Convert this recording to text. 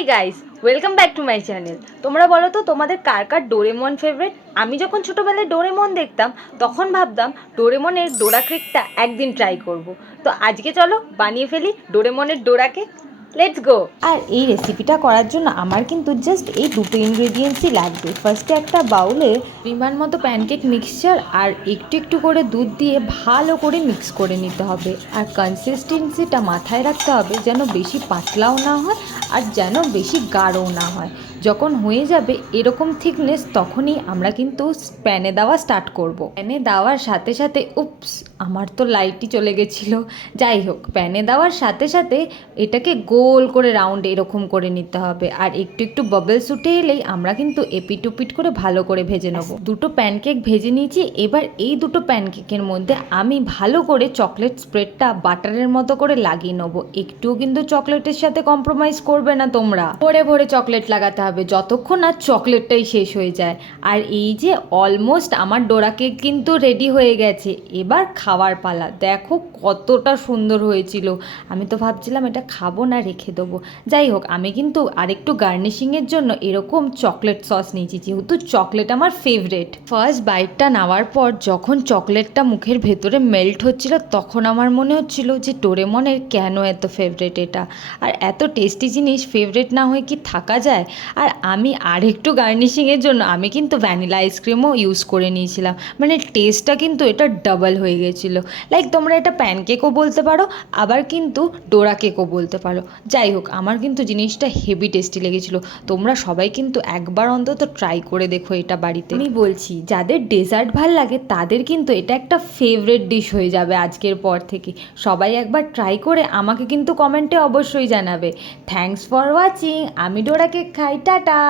Hi guys, welcome back to my channel. তোমরা বলো তো তোমাদের কার কার ডোরেমন ফেভারিট? আমি যখন ছোটোবেলায় ডোরেমন দেখতাম তখন ভাবতাম ডোরেমনের ডোরা কেকটা একদিন ট্রাই করব। তো আজকে চলো বানিয়ে ফেলি ডোরেমনের ডোরা কেক। Let's go. আর এই রেসিপিটা করার জন্য আমার কিন্তু জাস্ট এই দুটো ইনগ্রেডিয়েন্টসই লাগবে। ফার্স্টে একটা বাউলে পরিমাণ মতো প্যানকেক মিক্সচার আর একটু একটু করে দুধ দিয়ে ভালো করে মিক্স করে নিতে হবে। আর কনসিস্টেন্সিটা মাথায় রাখতে হবে যেন বেশি পাতলাও না হয় আর যেন বেশি গাঢ়ও না হয়। যখন হয়ে যাবে এরকম থিকনেস তখনই আমরা কিন্তু প্যানে দেওয়া স্টার্ট করব। প্যানে দেওয়ার সাথে সাথে উপস, আমার তো লাইটই চলে গেছিলো। যাই হোক, প্যানে দেওয়ার সাথে সাথে এটাকে গোল করে রাউন্ড এরকম করে নিতে হবে। আর একটু একটু বাবলস উঠে এলেই আমরা কিন্তু এপিট ওপিট করে ভালো করে ভেজে নেব। দুটো প্যানকেক ভেজে নিয়েছি। এবার এই দুটো প্যানকেকের মধ্যে আমি ভালো করে চকলেট স্প্রেডটা বাটারের মতো করে লাগিয়ে নেবো। একটুও কিন্তু চকলেটের সাথে কম্প্রোমাইজ করবে না তোমরা। ভরে ভরে চকলেট লাগাতে হবে যতক্ষণ না চকলেটটাই শেষ হয়ে যায়। আর এই যে অলমোস্ট আমার ডোরা কেক কিন্তু রেডি হয়ে গেছে। এবার খাওয়ার পালা। দেখো কতটা সুন্দর হয়েছিল। আমি তো ভাবছিলাম এটা খাবো না, রেখে দেবো। যাই হোক, আমি কিন্তু আরেকটু গার্নিশিংয়ের জন্য এরকম চকলেট সস নিয়েছি, যেহেতু চকলেট আমার ফেভারেট। ফার্স্ট বাইটটা নেওয়ার পর যখন চকলেটটা মুখের ভেতরে মেল্ট হচ্ছিল তখন আমার মনে হচ্ছিল যে ডোরেমনের কেন এত ফেভারেট এটা। আর এত টেস্টি জিনিস ফেভারেট না হয়ে কি থাকা যায়? আর আমি আরেকটু গার্নিশিংয়ের জন্য আমি কিন্তু ভ্যানিলা আইসক্রিমও ইউজ করে নিয়েছিলাম। মানে টেস্টটা কিন্তু এটা ডাবল হয়ে গেছিলো। লাইক তোমরা এটা প্যানকেকও বলতে পারো, আবার কিন্তু ডোরা কেকও বলতে পারো। যাই হোক, আমার কিন্তু জিনিসটা হেভি টেস্টি লেগেছিলো। তোমরা সবাই কিন্তু একবার অন্তত ট্রাই করে দেখো এটা বাড়িতে। আমি বলছি, যাদের ডেজার্ট ভাল লাগে তাদের কিন্তু এটা একটা ফেভারিট ডিশ হয়ে যাবে আজকের পর থেকে। সবাই একবার ট্রাই করে আমাকে কিন্তু কমেন্টে অবশ্যই জানাবে। Thanks for watching. আমি ডোরা কেক খাই, টাটা।